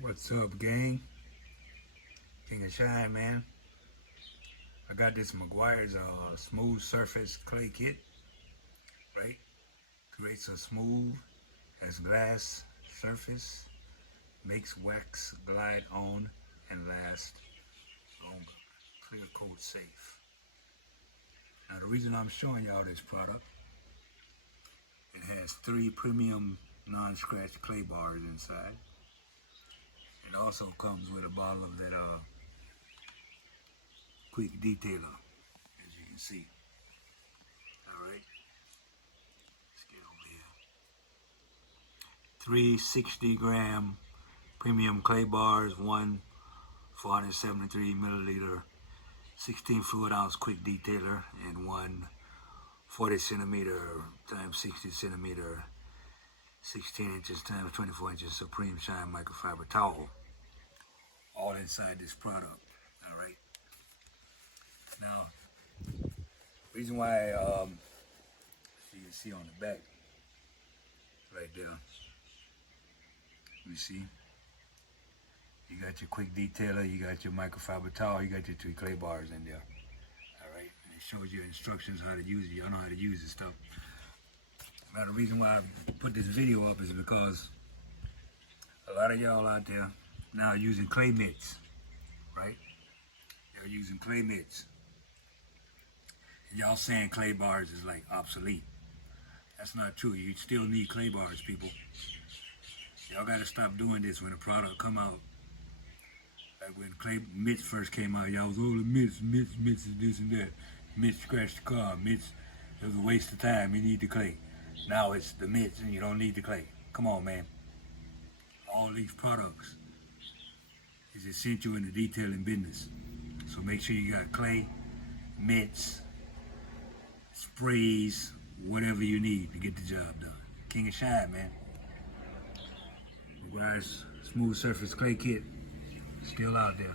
What's up, gang? King of Shine, man. I got this Meguiars smooth surface clay kit, right? Creates a smooth as glass surface, makes wax glide on and last longer. Clear coat safe. Now the reason I'm showing y'all this product, it has 3 premium non-scratch clay bars inside. It also comes with a bottle of that quick detailer, as you can see. Alright, let's get over here. 3 60-gram premium clay bars, one 473 milliliter 16 fluid ounce quick detailer, and one 40 centimeter times 60 centimeter 16 inches times 24 inches Supreme Shine microfiber towel, all inside this product. Alright, now reason why you can see on the back right there, you see you got your quick detailer, you got your microfiber towel, you got your 3 clay bars in there. Alright, and it shows you instructions how to use it. Y'all know how to use this stuff. Now the reason why I put this video up is because a lot of y'all out there now using clay mitts, right? They're using clay mitts. And y'all saying clay bars is like obsolete. That's not true. You still need clay bars, people. Y'all gotta stop doing this when a product come out. Like when clay mitts first came out, y'all was, oh, the mitts is this and that. Mitts scratch the car, mitts, it was a waste of time, you need the clay. Now it's the mitts and you don't need the clay. Come on, man. All these products is essential in the detailing business. So make sure you got clay, mitts, sprays, whatever you need to get the job done. King of Shine, man. Meguiars Smooth Surface Clay Kit, still out there.